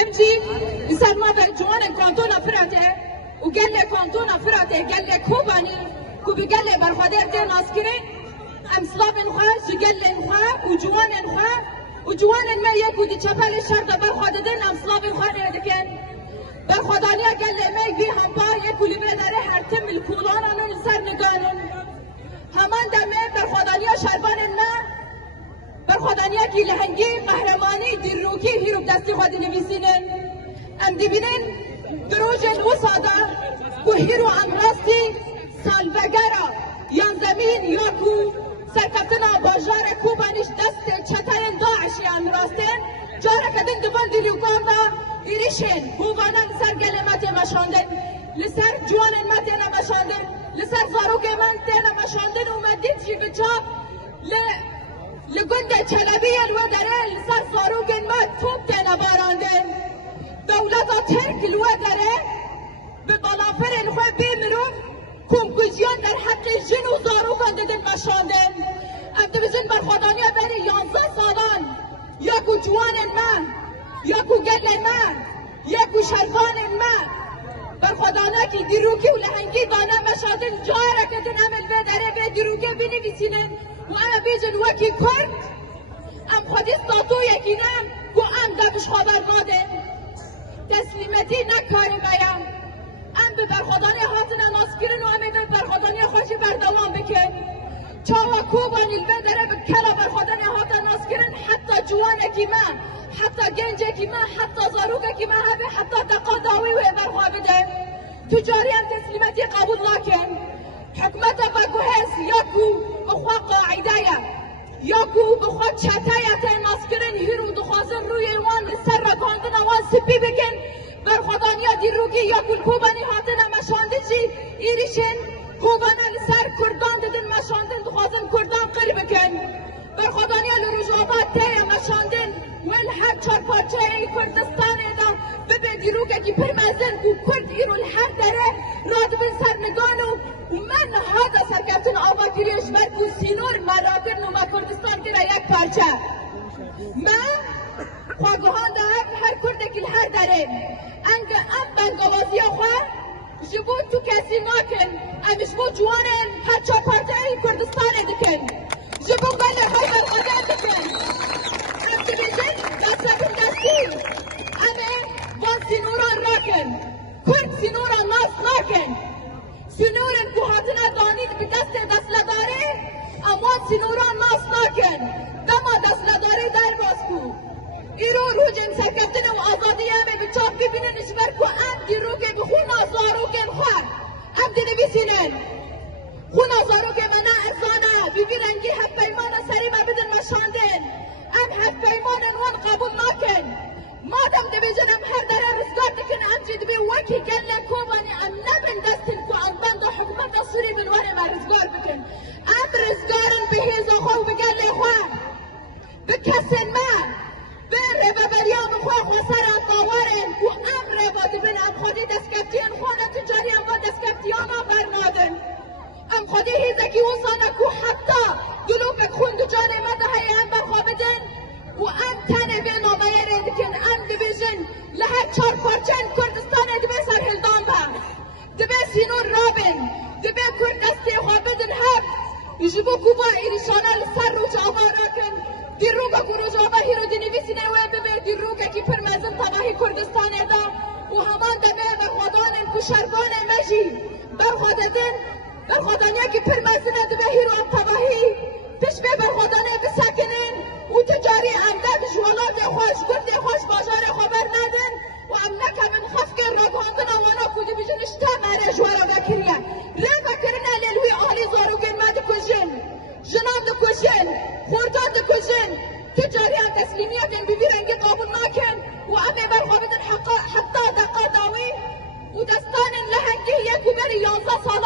امجي بسر ما برجوان كانتون افراته وقال لي كانتون افراته قال لي كوباني كوبي قال لي برخدير تي ناسكري ام سلاب نخا قال لي نخا وجوان نخا وجوان ما يكو دي چپل شرط برخددن ام سلاب نخا دكن برخدانيا قال لي ما يجي هم با يكو لي بدره هرتم الكولان انا سر نگانن همان دمه برخدانيا شربان ما برخدانيا کی لهنگی قهرمانی دیروکی هیرو دستی خود نویسینن ام دیبینن دروج الوسادا و هیرو امراستی سالوگرا یا زمین یا کو سرکتنا باجار کوبانیش دست چترن داعشی امراستن جارا کدن دبان دیلوکان دا ایریشن هوانا لسر گلمت مشاندن لسر جوان متن مشاندن لسر زاروک من تن مشاندن اومدید جی بچاب لگند چلبی الودره لسر زاروک ما توب تن باراندن دولتا ترک الودره به بلافر الخواه بیمروف کمکوزیان در حق جن و زاروکان دادن مشاندن ام دبزن برخدانی بری 11 سالان یکو جوان ما یکو گل ما یکو شرفان ما برخدانه کی دیروکی و لحنگی دانه مشاندن جاره کدن عمل بدره به دیروکی بنویسینن و اما بیجن وکی کرد ام خودی ساتو یکینم و ام دبش خبر مادن تسلیمتی نکاری بایم ام به برخدانی هاتنا ناسکرین و ام به برخدانی خوشی بردوام بکن چاوا کوبان البدره بکلا برخدانی هاتنا ناسکرین حتی جوانه کی من حتی گنجه کی من حتی زاروگه کی من هبه حتی تقاضاوی و برخوا بده تجاری هم تسلیمتی قبول نکن حکمت بگوهس یاکو بخوا قاعده یاکو بخوا چتایت ناسکرین هیرو دخوازن روی وان سر رکاندن وان سپی بکن برخدانیا دیروگی یاکو کوبانی هاتنا مشاندجی ایریشن کوبانا لسر کردان ددن مشاندن دخوازن کردان قرب بکن برخدانیا لرجوابات تایا مشاندن وين هر چار پارچه ای کردستان دا ببه دیروگه کی پرمزن و کرد ایرو الهر داره راد بن سرنگانو و من هادا سرکفتن آوا کریش برکو سینور مراکر نوما کردستان دیره یک پارچه من خواگوهان دا هر کرده که الهر داره انگ ام بنگوازی خواه جبو تو کسی ناکن امش بو جوانن هر چار پارچه ای کردستان دکن جبو گله های برخواه دکن امه وان سنوران راکن کرد سنوران ناس راکن سنوران کوهاتنا دانید به دست لداره امان سنوران ناس راکن دما دست لداره در باز کو ایرو روجن سرکفتن و آزادی همه به چاپ ببینن اشبر کو ام دیرو که بخون آزارو که خواه ام دنویسینن خون آزارو که منع ارزانه بیبی رنگی هف پیمانه سری ما بدن مشاندن ام هف پیمانه وان قبول ناکن مادم دبیجن ام هر داره رزگار دکن ام جد بی وکی گل کوبانی ام نبن دستن کو ام بند حکومت سوری بنواره ما رزگار بکن ام رزگارن به هیزا خواه بگل خواه بکسن ما بین ربا بریام خواه خسر ام باورن و ام ربا دبن ام خودی دستکفتین خونه تجاری ام با دستکفتیان برنادن ام خودی هیزا کی وصانا کو حتی دلوک خون دو جانه مده های ام برخوابدن و ام تنه به نامه ردکن ام دبیجن لها چار پارچن کردستان دبی سر هلدان با دبی سینور رابن دبی کرد دستی خوابدن هب جبو کوبا ایریشانه لسر روچ آبا راکن دیروگا کو روچ آبا هیرو دینویسینه و ببی دیروگا کی پرمزن تباهی کردستان دا و همان دبی برخوادانن کو شربان مجی برخواددن برخوادانیا کی پرمزن دبی هیرو ام تباهی پیش به برخوادانه بسکنن و تجاری امده بجوالات خوش گرد خوش بازار خبر ندن و ام نکه من خفک رگاندن وانا کودی بجن اشتا مره جوارا بکریه رگا کرنه لیلوی آلی زارو گرمه کجن جنان کجن خوردان کجن تجاری هم تسلیمیت این بیبی رنگی قابل ناکن و ام برخوابدن حتی دقا داوی و دستان لهنگی یکو بری 11 سال